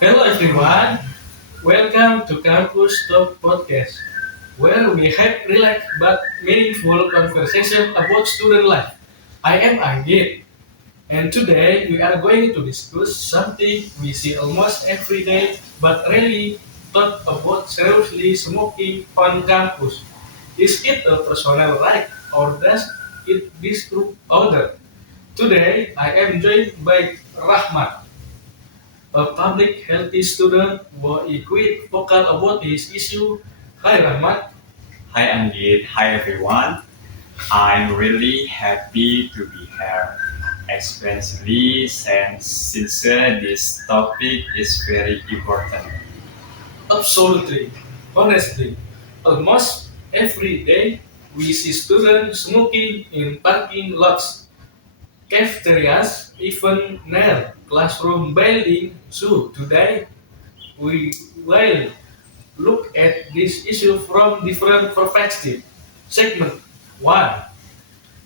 Hello everyone, welcome to Campus Talk Podcast, where we have relaxed but meaningful conversation about student life. I am Anggit, and today we are going to discuss something we see almost every day but rarely talk about seriously smoking on campus. Is it a personal right or does it disturb others? Today I am joined by Rahmat, a public health student who is quite vocal about this issue. Hi Rahmat. Hi Anggit, hi everyone. I'm really happy to be here, especially since this topic is very important. Absolutely. Honestly, almost every day we see students smoking in parking lots, cafeterias, even near classroom building. So today we will look at this issue from different perspectives. Segment 1.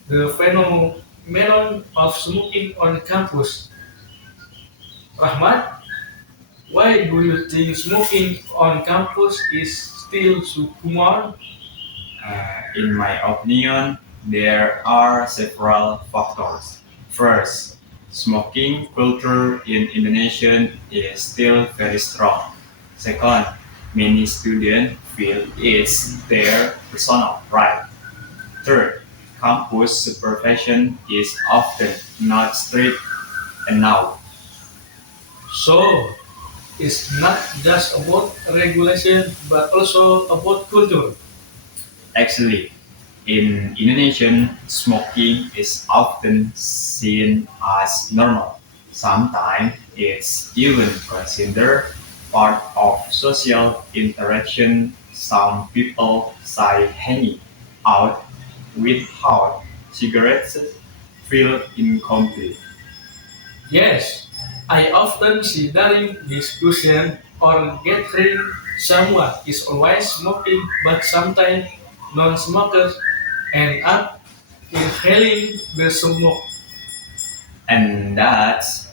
The phenomenon of smoking on campus. Rahmat, why do you think smoking on campus is still so common? In my opinion, there are several factors. First, smoking culture in Indonesia is still very strong. Second, many students feel it's their personal right. Third, campus supervision is often not strict enough. So, it's not just about regulation but also about culture. Actually, in Indonesian, smoking is often seen as normal. Sometimes it's even considered part of social interaction. Some people say hanging out without cigarettes feel incomplete. Yes, I often see during discussion or gathering someone is always smoking but sometimes non-smokers end up inhaling the smoke. And that's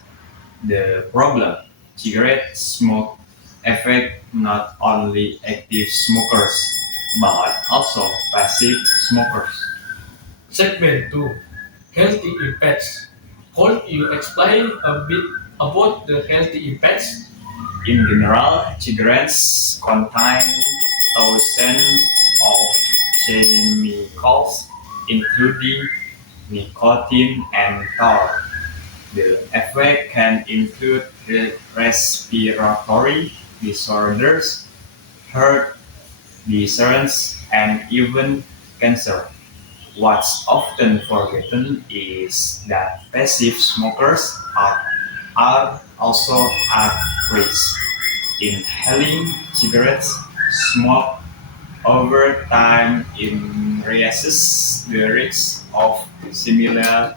the problem. Cigarette smoke affect not only active smokers but also passive smokers. Segment 2. Healthy impacts. Could you explain a bit about the healthy impacts? In general, cigarettes contain thousands of chemicals, including nicotine and tar. The effect can include respiratory disorders, heart disease, and even cancer. What's often forgotten is that passive smokers are also at risk. Inhaling cigarettes smoke over time increases the risk of similar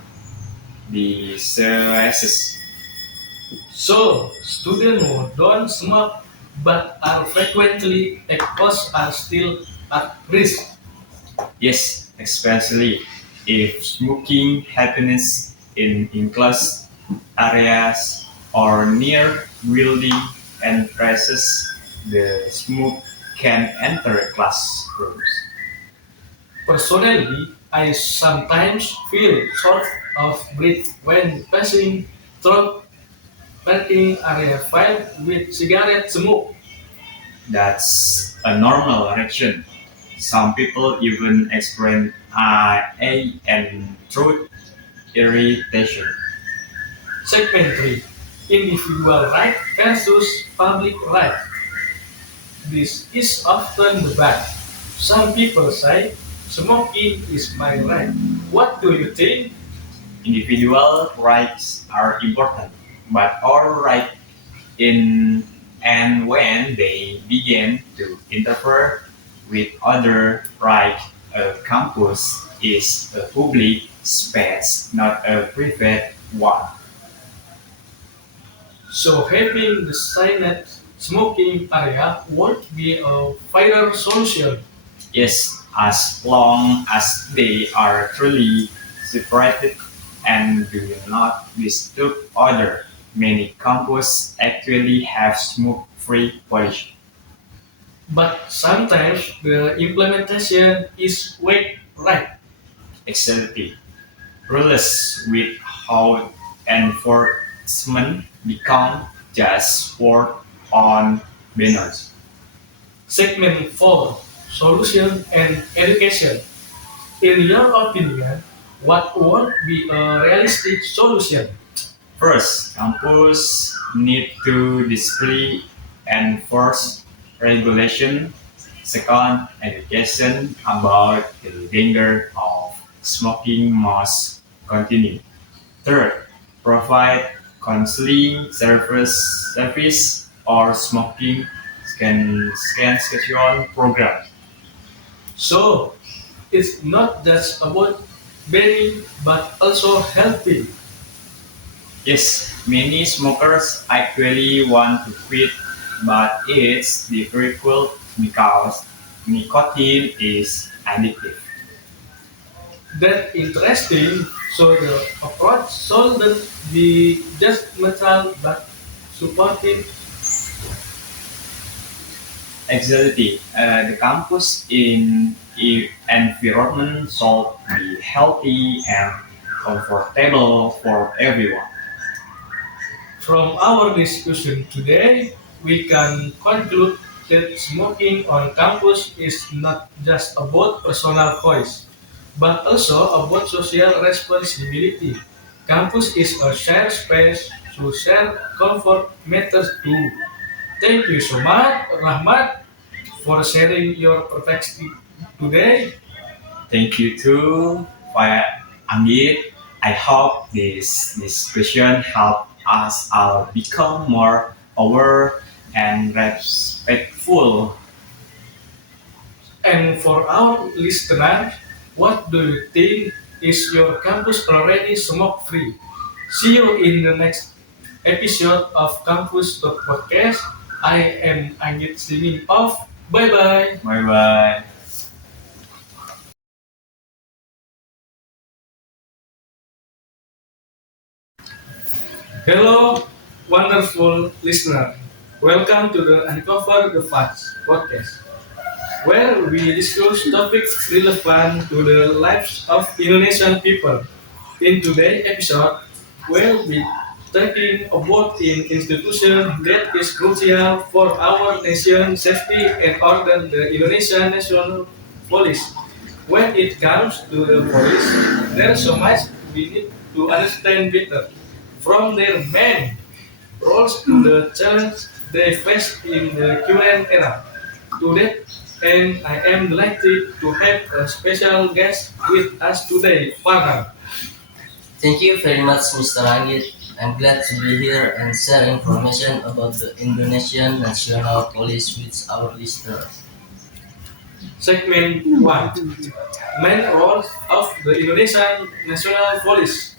diseases. So, students who don't smoke but are frequently exposed are still at risk. Yes, especially if smoking happens in class areas or near building entrances, the smoke can enter classrooms. Personally, I sometimes feel short of breath when passing through parking area filled with cigarette smoke. That's a normal reaction. Some people even experience eye and throat irritation. Segment 3. Individual right versus public right. This is often debated. Some people say smoking is my right. What do you think? Individual rights are important, but our right in and when they begin to interfere with other rights, a campus is a public space, not a private one. So having designated smoking area would be a fairer solution. Yes, as long as they are truly separated and do not disturb others. many campuses actually have smoke-free pollution. But sometimes the implementation is weak, right? Exactly. Rules without enforcement become just word on banners. Segment 4, Solution and Education. In your opinion, what would be a realistic solution? First, campus need to display enforce regulation. Second, education about the danger of smoking must continue. Third, provide counseling service or smoking scan schedule program. So, it's not just about banning but also helping. Yes, many smokers actually want to quit, but it's difficult because nicotine is addictive. That interesting. So the approach shouldn't be just neutral but supportive. Exactly. The campus environment should be healthy and comfortable for everyone. From our discussion today, we can conclude that smoking on campus is not just about personal choice, but also about social responsibility. Campus is a shared space, so shared comfort matters too. Thank you so much, Rahmat, for sharing your perspective today. Thank you too, Pak Anggit. I hope this discussion help us all become more aware and respectful. And for our listeners, what do you think? Is your campus already smoke free? See you in the next episode of Campus Talk Podcast. I am Anggit signing off. Bye bye. Bye bye. Hello, wonderful listener. Welcome to the Uncover the Facts podcast, where we discuss topics relevant to the lives of Indonesian people. In today's episode, we'll be talking about an institution that is crucial for our nation's safety and order, the Indonesian National Police. When it comes to the police, there's so much we need to understand better. From their main roles to the challenge they face in the current era. To that end, I am delighted to have a special guest with us today, Farhan. Thank you very much, Mr. Anggit. I'm glad to be here and share information about the Indonesian National Police with our listeners. Segment 1, Main roles of the Indonesian National Police.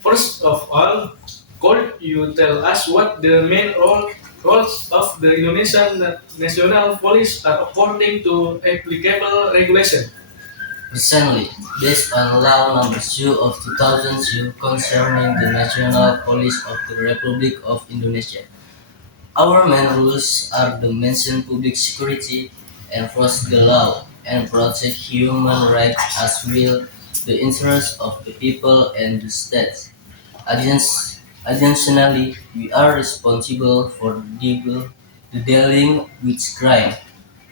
First of all, could you tell us what the main roles of the Indonesian National Police are according to applicable regulation? Recently, based on Law Number 2 of 2002 concerning the National Police of the Republic of Indonesia, our main rules are to maintain public security, enforce the law, and protect human rights as well the interests of the people and the state. Additionally, we are responsible for dealing with crime,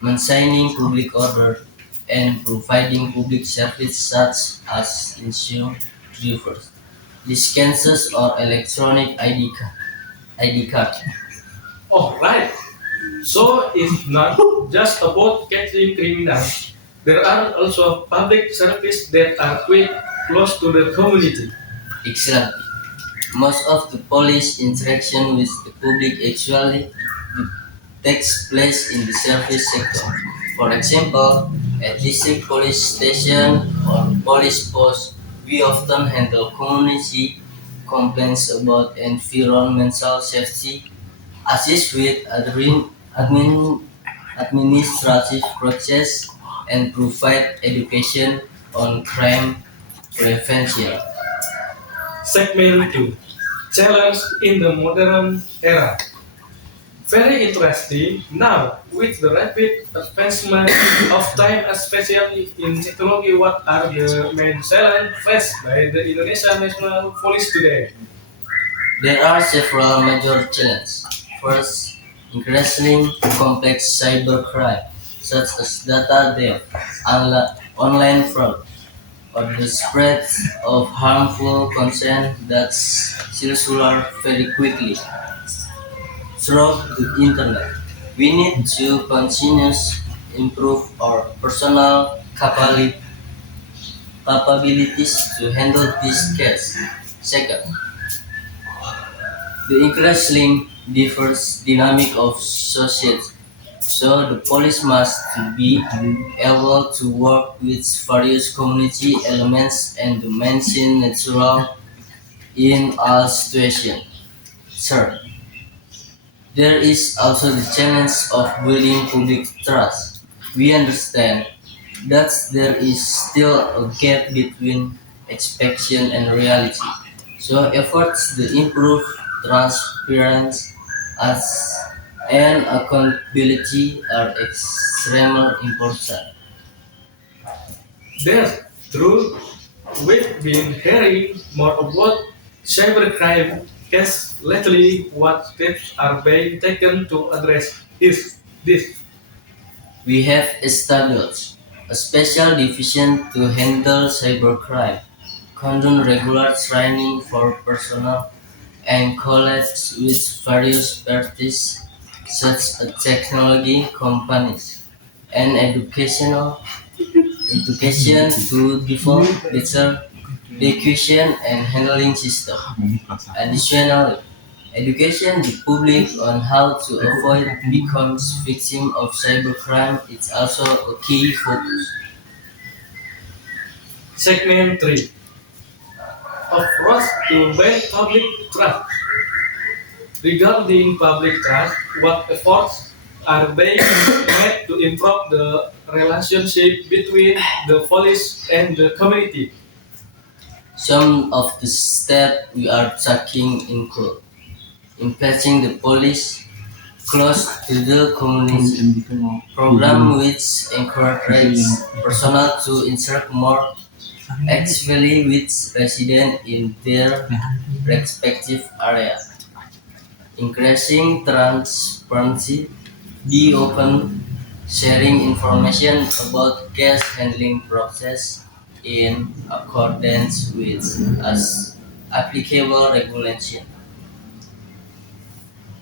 maintaining public order, and providing public service such as insurance drivers, licenses, or electronic ID card. Oh, right. So it's not just about catching criminals. There are also public services that are quite close to the community. Exactly. Most of the police interaction with the public actually takes place in the service sector. For example, at district police station or police post, we often handle community complaints about environmental safety, assist with administrative process, and provide education on crime prevention. Segment 2, challenge in the modern era. Very interesting. Now, with the rapid advancement of time, especially in technology, what are the main challenges faced by the Indonesian National Police today? There are several major challenges. First, increasingly complex cybercrime, such as data theft, online fraud, or the spread of harmful content that circulates very quickly throughout the internet. We need to continuously improve our personal capabilities to handle this case. Second, the increasingly diverse dynamic of society. So the police must to be able to work with various community elements and to maintain natural in all situations. Third, there is also the challenge of building public trust. We understand that there is still a gap between expectation and reality. So efforts to improve transparency as and accountability are extremely important. That's true. We've been hearing more about cybercrime cases lately. What steps are being taken to address this? We have established a special division to handle cybercrime, conduct regular training for personnel, and collaborate with various parties such as technology companies and education to develop better detection and handling system. Additionally, education the public on how to avoid becomes victim of cybercrime is also a key focus. Segment 3. Approach to build public trust. Regarding public trust, what efforts are being made to improve the relationship between the police and the community? Some of the steps we are taking include implementing the police close to the community program which encourages personnel to interact more actively with residents in their respective area, increasing transparency, be open, sharing information about case handling process in accordance with as applicable regulation,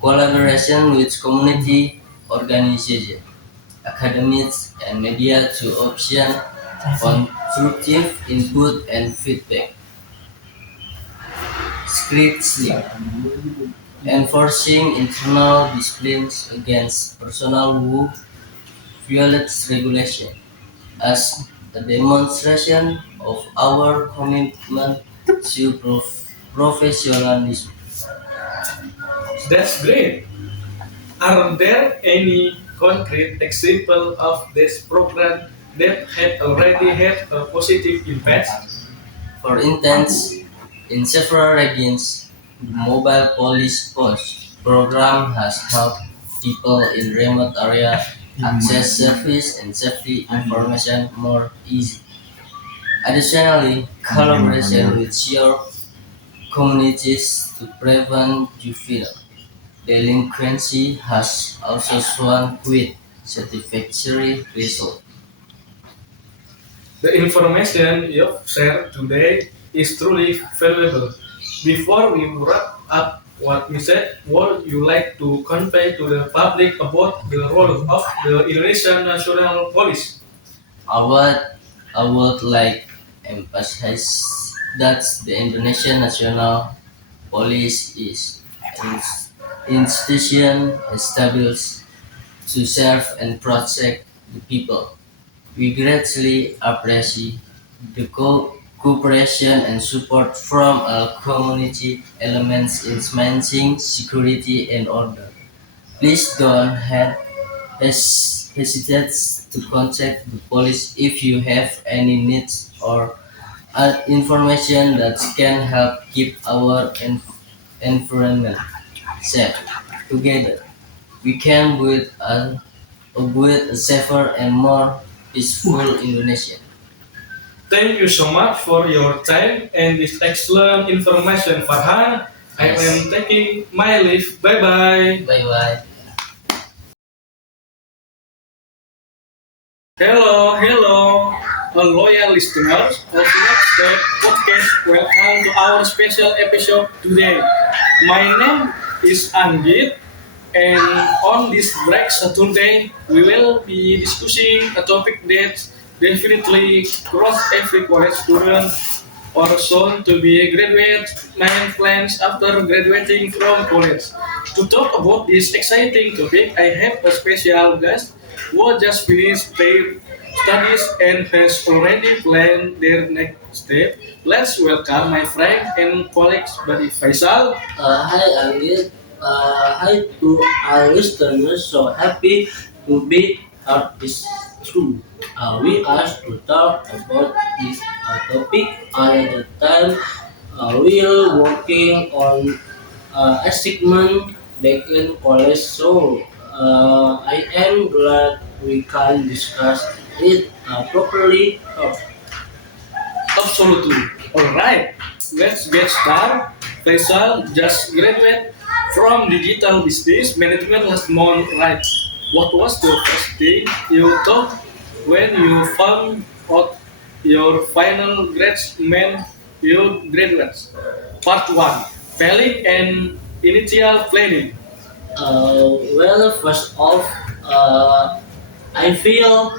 collaboration with community organizations, academics, and media to option constructive input and feedback. Strictly enforcing internal disciplines against personnel who violate regulation as a demonstration of our commitment to professionalism. That's great. Are there any concrete examples of this program that have already had a positive impact? For instance, in several regions, the mobile police post program has helped people in remote areas access service and safety information more easily. Additionally, collaboration with your communities to prevent juvenile delinquency has also shown quite satisfactory results. The information you've shared today is truly valuable. Before we wrap up what we said, would you like to convey to the public about the role of the Indonesian National Police? I would, I would like emphasize that the Indonesian National Police is an institution established to serve and protect the people. We greatly appreciate the cooperation and support from all community elements in maintaining security and order. Please don't hesitate to contact the police if you have any needs or information that can help keep our environment safe. Together, we can build a safer and more peaceful Indonesia. Thank you so much for your time and this excellent information, Farhan. I Yes. am taking my leave. Bye bye. Bye bye. Hello, loyal listeners of Next Step Podcast. Welcome to our special episode today. My name is Anggit, and on this break Saturday, we will be discussing a topic that definitely cross every college student or soon to be a graduate main plans after graduating from college. To talk about this exciting topic, I have a special guest who just finished their studies and has already planned their next step. Let's welcome my friend and colleague Badi Faisal. Hi Anggit. Hi to our listeners. So happy to be at this school. We asked to talk about this topic at the time we are working on a segment back in college. So I am glad we can discuss it properly. Absolutely. Alright, let's get started. Faisal just graduated from digital business management last month, right? What was the first thing you thought when you found out your final grades meant you graduate? Part 1. Failing and initial planning. Well, first off, I feel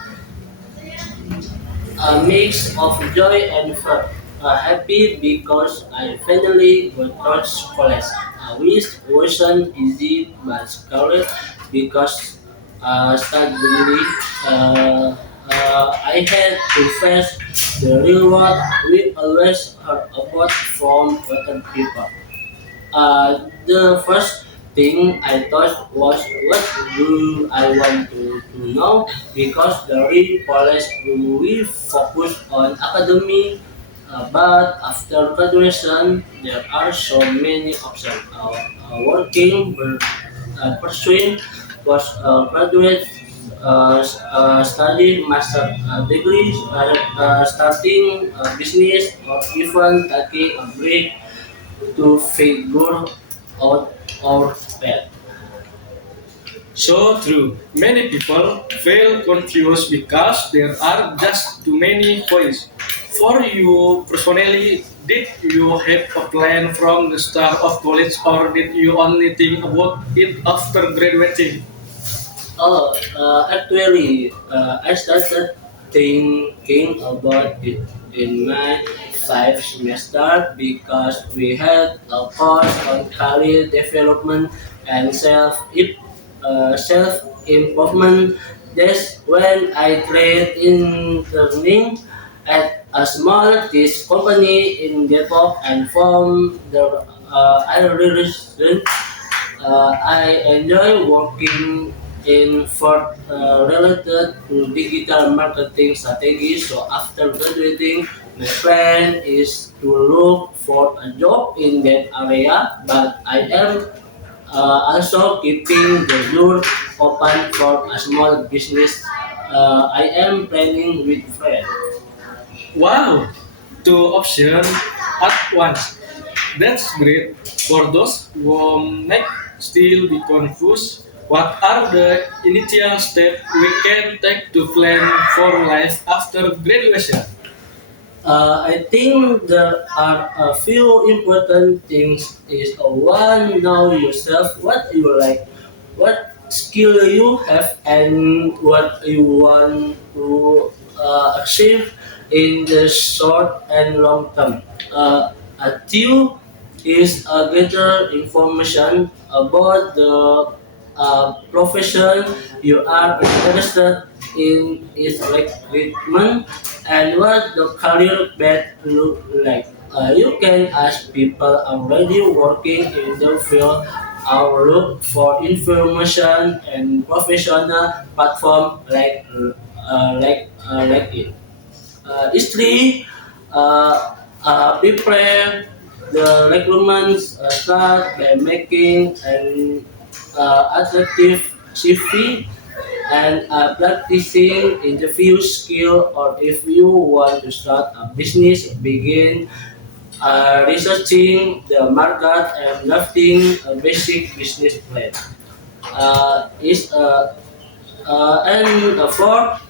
a mix of joy and fun. Happy because I finally got to college. I wish it wasn't easy but scary because suddenly I had to face the real world we always heard about from other people. The first thing I thought was what do I want to know because the real college we focus on academy, but after graduation there are so many options. Working, pursuing postgraduate study master degrees, starting a business, or even taking a break to figure out our path. So true. Many people feel confused because there are just too many choices. For you personally, did you have a plan from the start of college or did you only think about it after graduating? I started thinking about it in my 5th semester because we had a course on career development and self improvement. That's when I tried interning at a small tech company in Depok and from the I realized I enjoy working in for related to digital marketing strategies. So after graduating, my plan is to look for a job in that area, but I am also keeping the door open for a small business. I am planning with friends. Wow, two options at once. That's great. For those who might still be confused, what are the initial steps we can take to plan for life after graduation? I think there are a few important things. Is one, know yourself, what you like, what skill you have, and what you want to achieve in the short and long term. A two is gather information about the profession you are interested in its recruitment and what the career path look like. You can ask people already working in the field or look for information and professional platform like it. History, prepare The recruitments start by making an attractive CV and practicing interview skill, or if you want to start a business, begin researching the market and drafting a basic business plan. Is and fourth,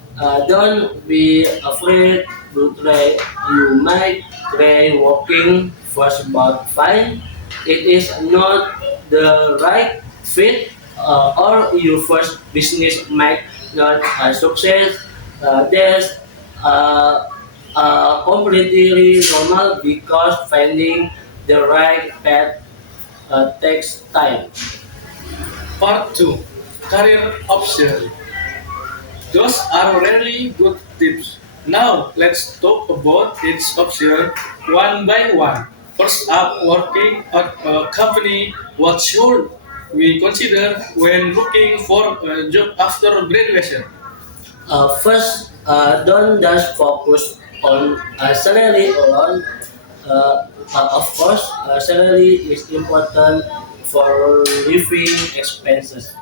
don't be afraid to try. You might try walking first, but find it is not the right fit, or your first business might not success. That's uh, completely normal because finding the right path takes time. Part 2, Career Option. Those are really good tips. Now let's talk about each option one by one. First up, working at a company. What should we consider when looking for a job after graduation? First, don't just focus on salary alone. Of course, salary is important for living expenses,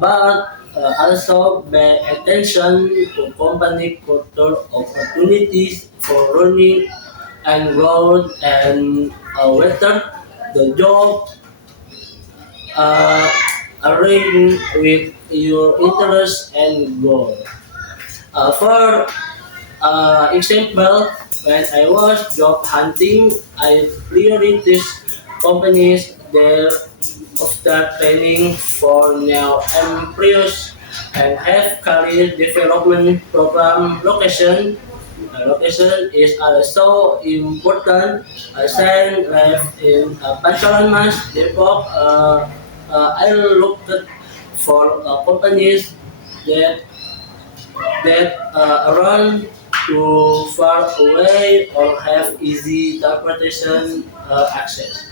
but also pay attention to company culture, opportunities for learning and growth, and whether the job uh, align with your interests and goals. For example, when I was job hunting, I prioritized companies that offer training for new employees and have career development program. Location is also important. Since life in Panchalanmas, Depok, I looked for companies that run too far away or have easy transportation access.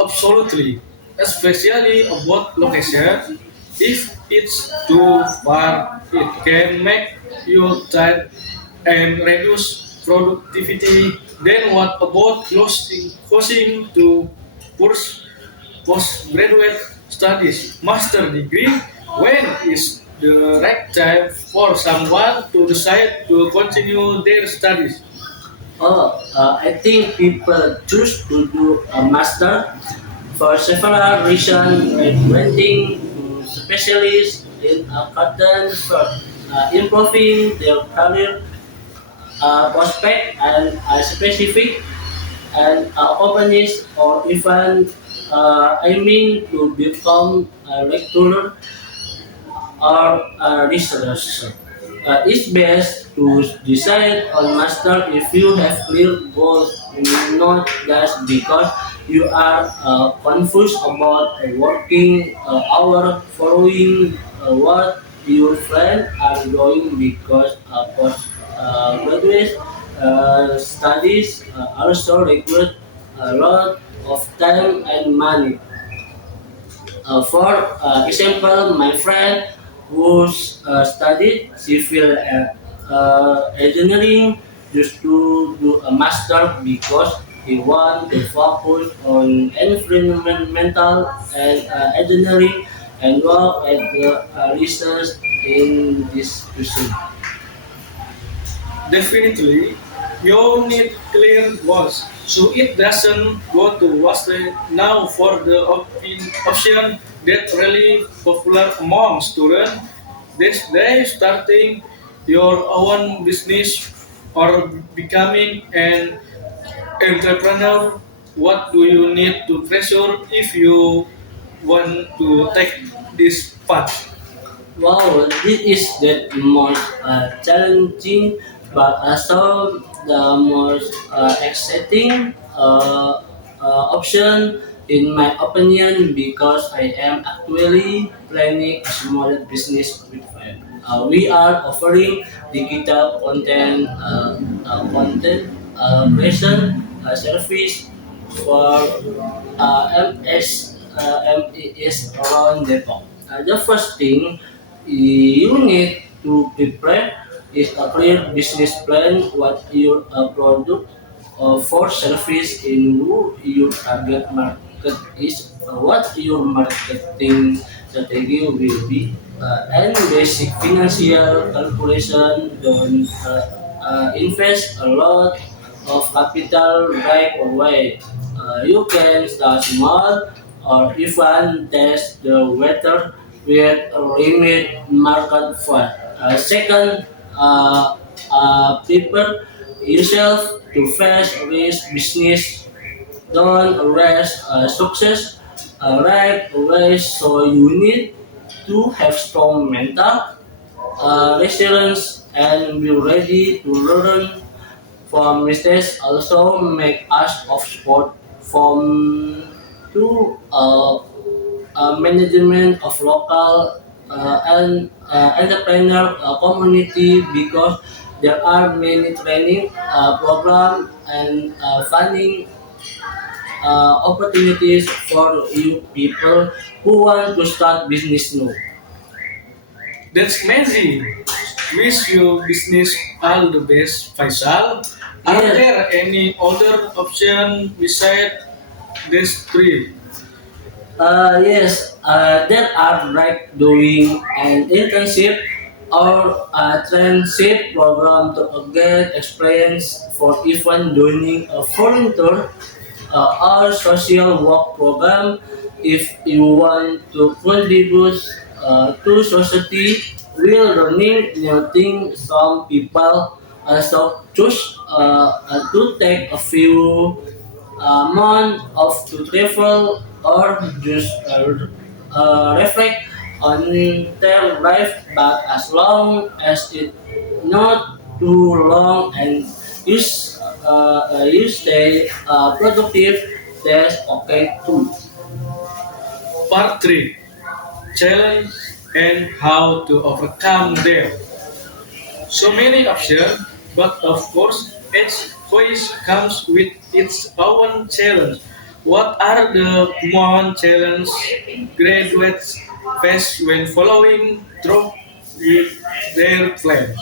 Absolutely, especially about location. If it's too far, it can make you tired and reduce productivity. Then what about closing to pursue postgraduate studies, master degree? When is the right time for someone to decide to continue their studies? I think people choose to do a master for several reasons, like renting to specialists in a cotton for improving their career prospect and specific and companies, or even aiming to become a lecturer or a researcher. It's best to decide on master if you have clear goals, not just because you are confused about working hour following what your friends are doing, because post graduate studies also require a lot of time and money. For example, my friend who studied civil engineering used to do a master because he want to focus on environmental and engineering and work at the research in this field. Definitely, you need clear goals so it doesn't go to waste now for the option that really popular among students. This day, starting your own business or becoming an entrepreneur. What do you need to treasure if you want to take this path? Wow, this is the most challenging but also the most exciting option in my opinion, because I am actually planning a small business with friends. We are offering digital content creation service for MES around Depok. The first thing you need to prepare is a clear business plan. What your product? for service in who your target market is, what your marketing strategy will be, and basic financial calculation. Don't invest a lot of capital right away. You can start small or even test the weather with a limit market fund. Second, prepare yourself to face risk business. Don't rush success right away. So you need to have strong mental resilience and be ready to learn from mistakes. Also make us of sport from to management of local and entrepreneur community because there are many training program and funding opportunities for you people who want to start business now. That's amazing. Wish you business all the best, Faisal. Are Yes, there any other option beside these three? yes, there are like doing an internship or a traineeship program to get experience for even joining a volunteer or social work program if you want to contribute to society while learning new things. Some people also choose to take a few months off to travel or just reflect on their life, but as long as it not too long and you stay productive, that's okay too. Part 3, challenge and how to overcome them. So many options, but of course, each choice comes with its own challenge. What are the common challenges graduates face when following through with their plans?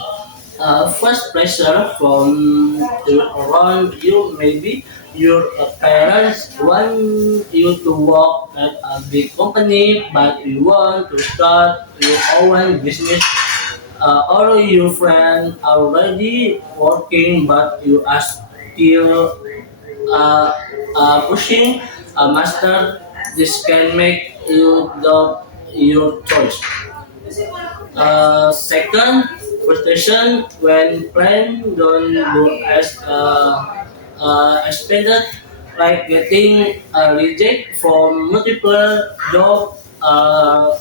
First pressure from the around you, maybe your parents want you to work at a big company, but you want to start your own business, or your friend already working, but you are still uh, pushing a master. This can make you doubt your choice. Second, frustration when plans don't go as expected, like getting a reject from multiple job uh,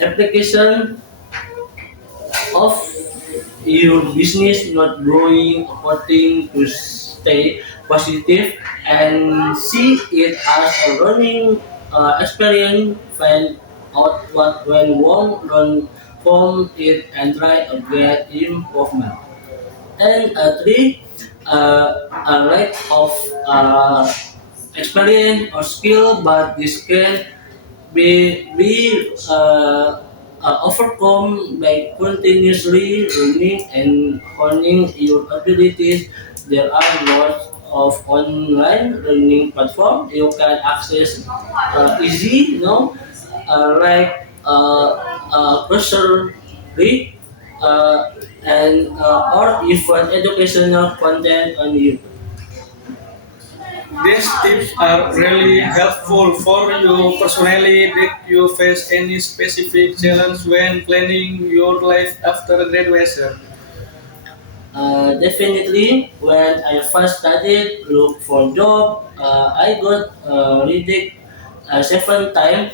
application of your business not growing according to stay positive and see it as a learning experience. Find out what went wrong, learn from it, and try again improvement. And three, a lack of experience or skill, but this can be overcome by continuously learning and honing your abilities. There are lots of online learning platforms you can access easy, like Coursera, and or even educational content on YouTube. These tips are really helpful for you personally. Did you face any specific challenge when planning your life after graduation? Definitely, when I first started look for job, I got rejected seven times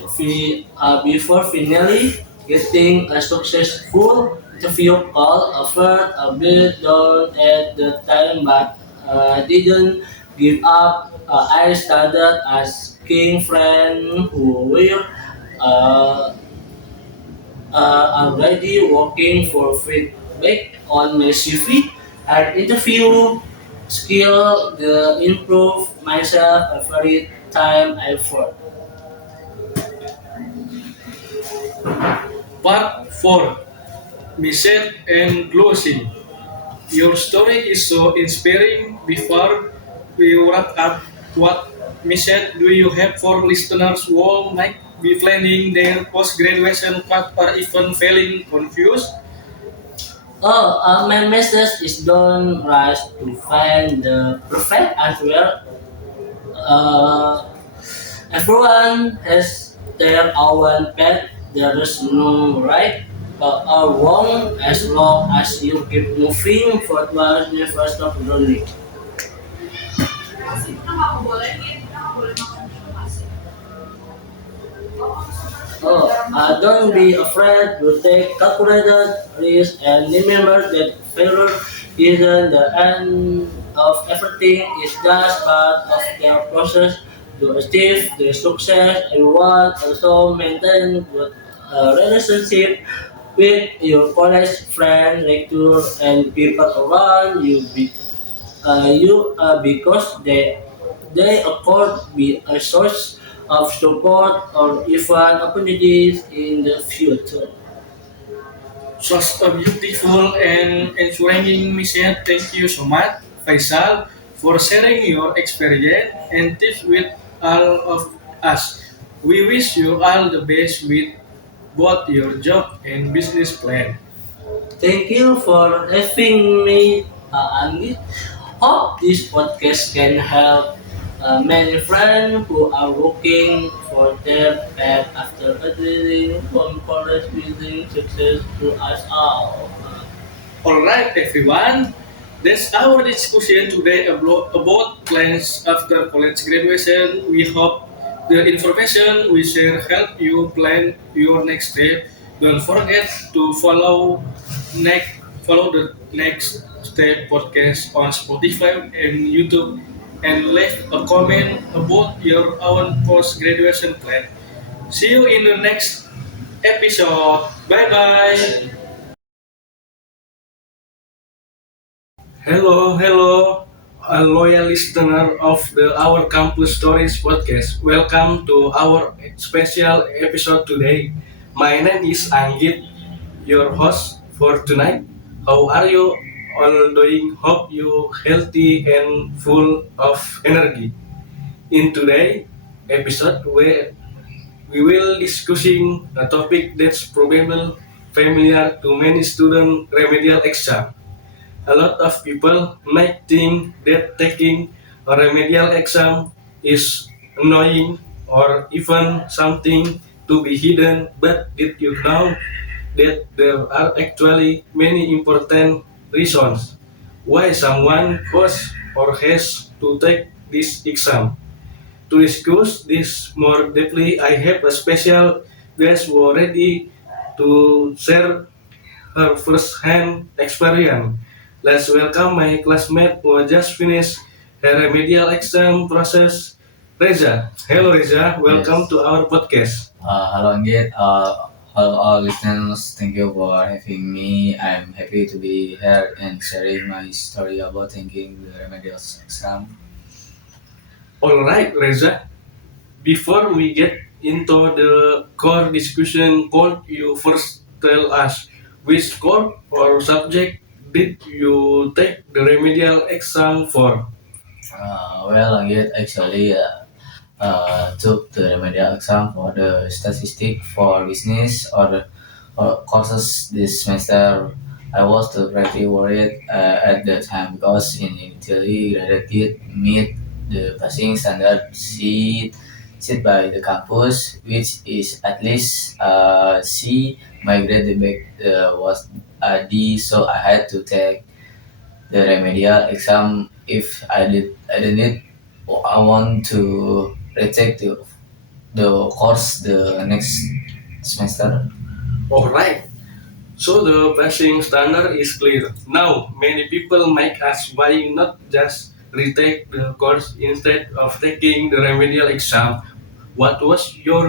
before finally getting a successful interview call. I felt a bit down at the time, but didn't give up. I started asking friends who were uh, already working for feedback on my CV and interview skill the improve myself every time I work. Part 4, mission and closing. Your story is so inspiring. Before we wrap up, what message do you have for listeners who might be planning their post-graduation path or even feeling confused? My message is don't rush to find the perfect answer. Uh, Everyone has their own path. There is no right or wrong as long as you keep moving forward, never stop learning. Don't be afraid to take calculated risks and remember that failure isn't the end of everything, it's just part of the process to achieve the success you want. Also maintain good relationship with your college friend, lecturer, and people around you. Because they could be a source of support or even opportunities in the future. Such a beautiful and inspiring mission. Thank you so much, Faisal, for sharing your experience and tips with all of us. We wish you all the best with both your job and business plan. Thank you for having me, Andy. Hope this podcast can help many friends who are looking for their path after graduating from college, building success to us all. Alright, everyone. That's our discussion today about plans after college graduation. We hope the information we share help you plan your next step. Don't forget to next follow the next step podcast on Spotify and YouTube and leave a comment about your own post graduation plan. See you in the next episode. Bye bye. Hello, a loyal listener of our Campus Stories podcast. Welcome to our special episode today. My name is Anggit, your host for tonight. How are you all doing? Hope you healthy and full of energy. In today episode, we will discussing a topic that's probably familiar to many student remedial exam. A lot of people might think that taking a remedial exam is annoying or even something to be hidden, but did you know that there are actually many important reasons why someone was or has to take this exam? To discuss this more deeply, I have a special guest who are ready to share her first-hand experience. Let's welcome my classmate who just finished her remedial exam process, Reza. Hello Reza, welcome Yes. to our podcast. Hello, Anggit. Hello, all listeners. Thank you for having me. I'm happy to be here and sharing my story about taking the remedial exam. Alright Reza, before we get into the core discussion, could you first tell us which core or subject did you take the remedial exam for? Anggit, actually took the remedial exam for the statistic for business or courses this semester. I was too pretty worried at the time because in Italy graded meet the passing standard set by the campus, which is at least C. My grade back was a D, so I had to take the remedial exam if I didn't I want to retake the course the next semester. Alright, so the passing standard is clear. Now, many people might ask why not just retake the course instead of taking the remedial exam. What was your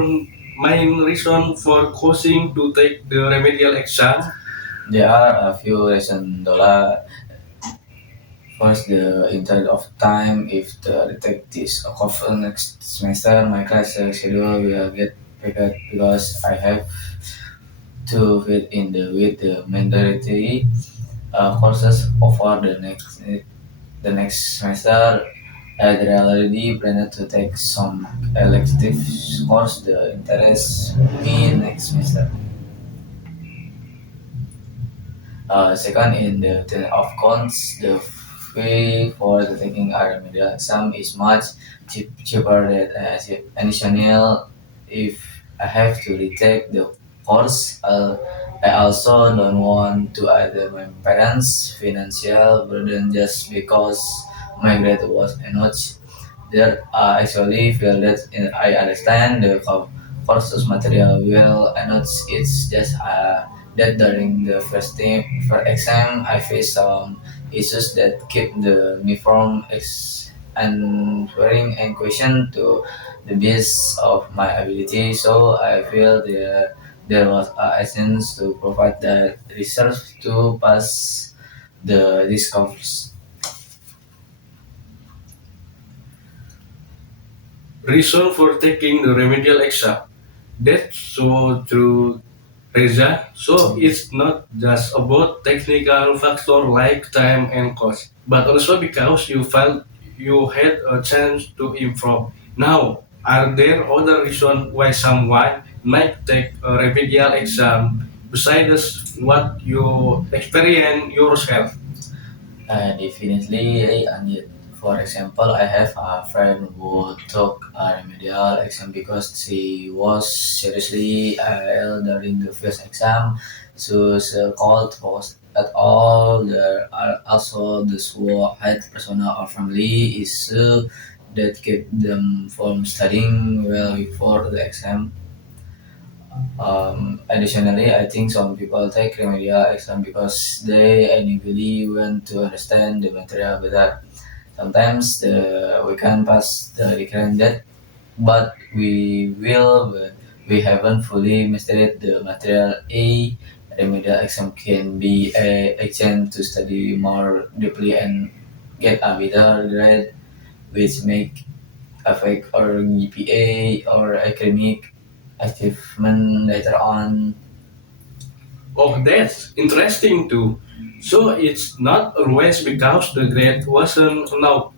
main reason for choosing to take the remedial exam? There are a few reasons. Dollar first, the interest of time. If the retake this course next semester, my class schedule will get packed because I have to fit in the with the mandatory. courses over the next semester. I had already planned to take some elective course the interest me next semester. Second, in the ten of counts, the fee for the taking a remedial exam is much cheaper than additional if I have to retake the course. I also don't want to add my parents' financial burden just because my grade was not there. I actually feel that I understand the courses material well, and it's just that during the first exam I faced some issues that keep me from answering and question to the best of my ability. So I feel there was a essence to provide the research to pass the discoveries. Reason for taking the remedial exam. That's so true, Reza. So it's not just about technical factor like time and cost, but also because you felt you had a chance to improve. Now, are there other reasons why someone might take a remedial exam besides what you experience yourself? Definitely, and yet, for example, I have a friend who took a remedial exam because she was seriously ill during the first exam. So she called was at all. There are also those who had personal or family issue that kept them from studying well before the exam. Additionally, I think some people take remedial exam because they genuinely want to understand the material better. Sometimes we can pass the recurrent debt, but we haven't fully mastered the material. A remedial exam can be a chance to study more deeply and get a better grade, which make affect our GPA or academic achievement later on. Oh, that's interesting too. So it's not always because the grade wasn't enough,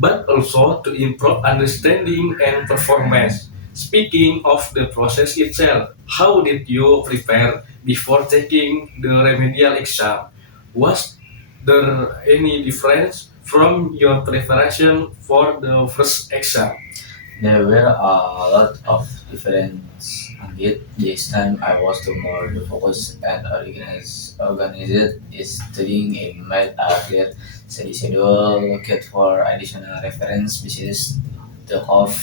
but also to improve understanding and performance. Speaking of the process itself, how did you prepare before taking the remedial exam? Was there any difference from your preparation for the first exam? There were a lot of difference, and yet this time I was to more the focus and organized is studying in made a clear study schedule, looked for additional reference besides the half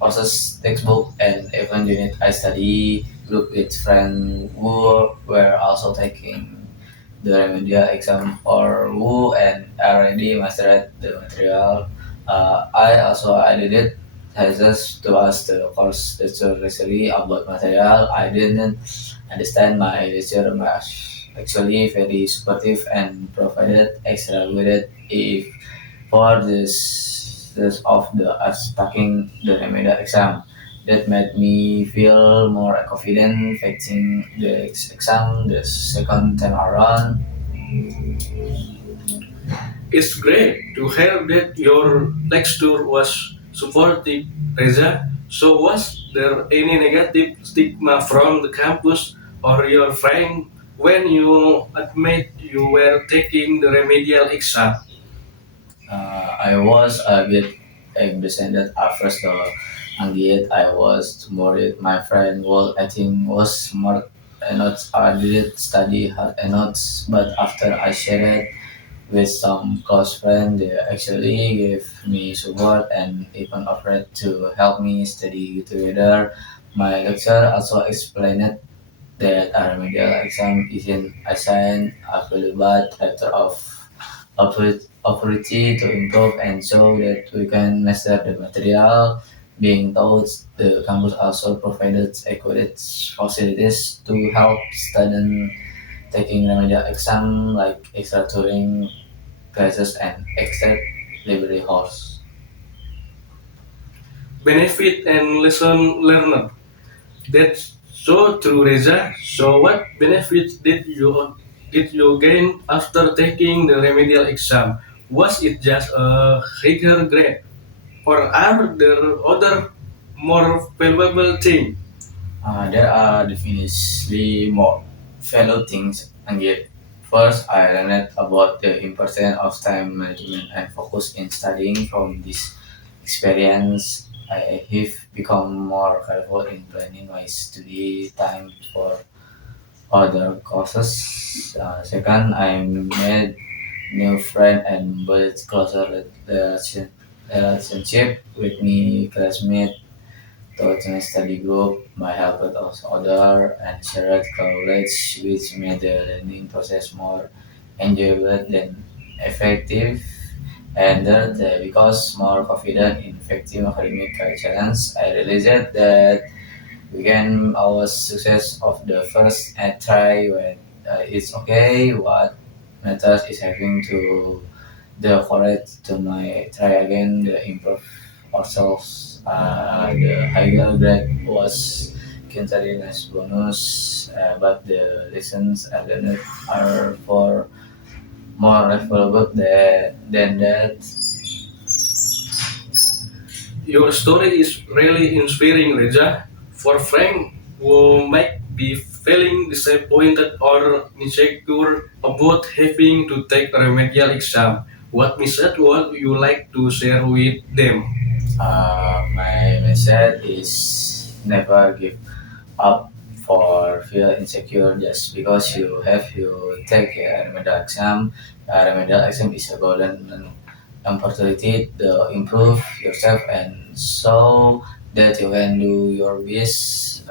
courses textbook and even unit I study group with friends who were also taking the remedial exam or who and already mastered the material. I also added it has to ask the course lecture recently about material. I didn't understand my lecture much. Actually, very supportive and provided extra credit if for this of the us taking the remedial exam. That made me feel more confident facing the exam the second time around. It's great to hear that your lecture was supportive, Reza. So, was there any negative stigma from the campus or your friend when you admit you were taking the remedial exam? I was a bit embarrassed at first though, and yet I was worried. My friend was I think was smart enough. I didn't study hard enough, but after I shared with some close friends, they actually gave me support and even offered to help me study together. My lecturer also explained that a remedial exam isn't assigned a value but rather of opportunity to improve and show that we can master the material being taught. The campus also provided adequate facilities to help students taking remedial exam like extra touring classes and extra library halls. Benefit and lesson learned. That's so true, Reza. So, what benefits did you gain after taking the remedial exam? Was it just a rigor grade? Or are there other more valuable things? There are definitely more fellow things, and yet first I learned about the importance of time management and focus in studying. From this experience, I have become more careful in planning my study time for other courses. Second, I made new friend and built closer relationship with me classmates to join study group. My helped also other and shared knowledge which made the learning process more enjoyable than effective. And third, because more confident in effective academic challenge, I realized that we can always success of the first try when it's okay. What matters is having to the courage to my try again, the improve ourselves. The higher grade was considered as bonus, but the lessons I learned are for more valuable than that. Your story is really inspiring, Reza. For Frank, who might be feeling disappointed or insecure about having to take a remedial exam, what message would you like to share with them? My message is never give up for feel insecure just because you have you take a remedial exam. A remedial exam is a golden opportunity to improve yourself and so that you can do your best.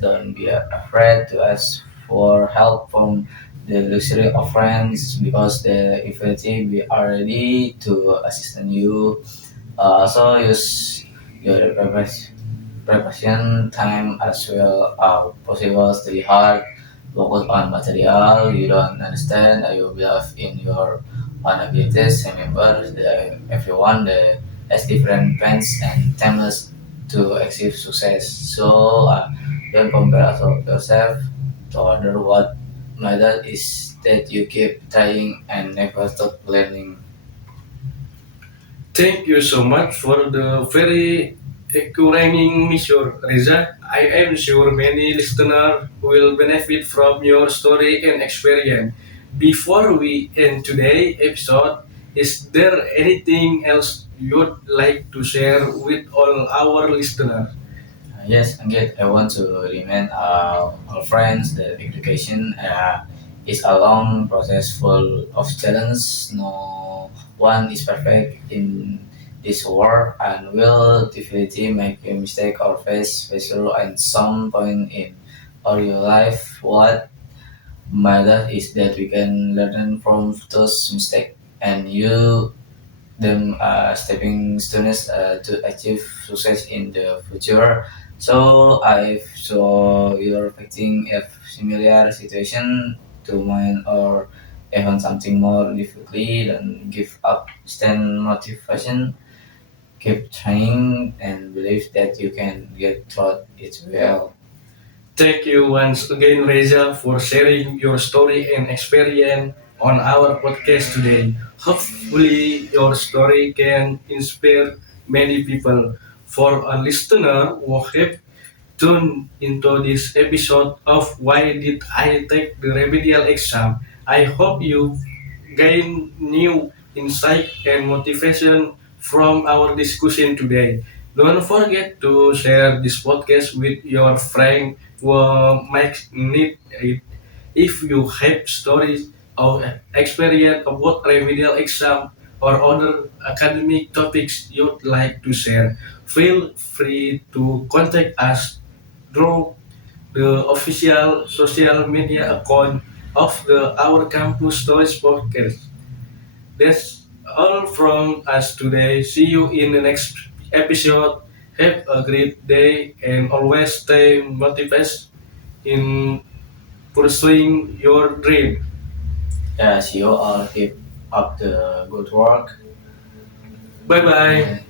Don't be afraid to ask for help from the luxury of friends because the infinity we are ready to assist you. So use your preparation time as well possible. Study hard, focus on material you don't understand. You believe in your own abilities. Remember, everyone has different plans and timeless to achieve success. So don't compare yourself to other. What matters is that you keep trying and never stop learning. Thank you so much for the very encouraging measure, Reza. I am sure many listeners will benefit from your story and experience. Before we end today's episode, is there anything else you'd like to share with all our listeners? Yes, and yet I want to remind our friends that education is a long process full of challenges. No one is perfect in this world and will definitely make a mistake or face failure at some point in our life. What matters is that we can learn from those mistakes and you them stepping stones to achieve success in the future. So if so you're facing a similar situation to mine or even something more difficultly, don't give up. Stand motivation, keep trying, and believe that you can get through it well. Thank you once again, Reza, for sharing your story and experience on our podcast today. Hopefully, your story can inspire many people. For a listener who have tuned into this episode of Why Did I Take the Remedial Exam, I hope you gain new insight and motivation from our discussion today. Don't forget to share this podcast with your friend who might need it. If you have stories or experience about remedial exam or other academic topics you'd like to share, feel free to contact us through the official social media account of the Our Campus Stories podcast. That's all from us today. See you in the next episode. Have a great day and always stay motivated in pursuing your dream. Yes, you all keep up the good work. Bye bye.